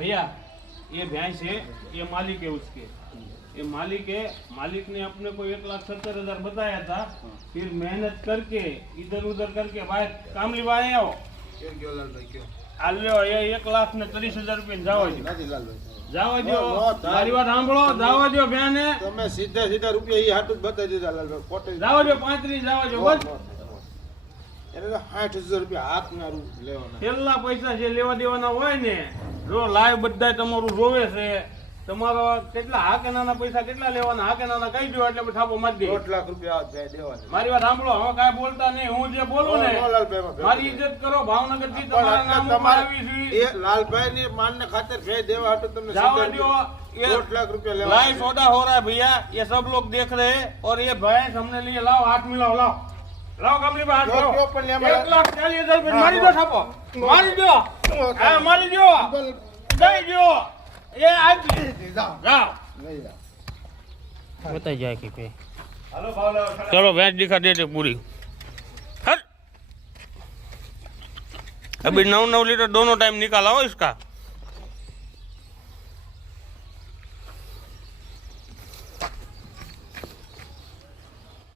भैया ये भैंस है, ये मालिक है उसके। ये मालिक ने अपने को 1,70,000 बताया था। फिर मेहनत करके इधर उधर करके भाई कामली भाई आओ आ लो ये 1,30,000 રૂપિયા જાવ દો મારી વાત સાંભળો જાવ દો બેને તમે સીધા રૂપિયા ઈ હાટુ જ બતાવી દીધા લાલભાઈ ખોટી જાવ દો 35 જાવ દો બસ એને તો 60,000 રૂપિયા હાથ ના લેવાના છેલ્લા પૈસા જે લેવા દેવાના હોય ને જો લાઈવ બધા તમારું જોવે છે તમારો કેટલા હા કે નાના પૈસા કેટલા લેવાના હા કે નાના કહી દો એટલે છાપો મારી દે 1 લાખ રૂપિયા દેવાના મારી વાત સાંભળો હવે કાંઈ બોલતા નહીં હું જે બોલું ને મારી ઇજ્જત કરો ભાવનગર થી તમારા નામ ઉપર આવી છે એ લાલભાઈ ની માન ને ખાતર ફે દેવા હાટુ તમને जाओ दो 1 लाख रुपया लेवा लाइव सौदा हो रहा है भैया ये सब लोग देख रहे हैं और ये भैंस हमने लिए लाओ हाथ मिलाओ लाओ लाओ कमली पे हाथ लाओ 1,40,000 रुपये मारी दो छापो मारी दो मारी दो दे दो ये आज जाओ बताई जाए कि पे चलो भैंस दिखा देते पूरी हट अभी 9 लीटर दोनों टाइम निकाला हो इसका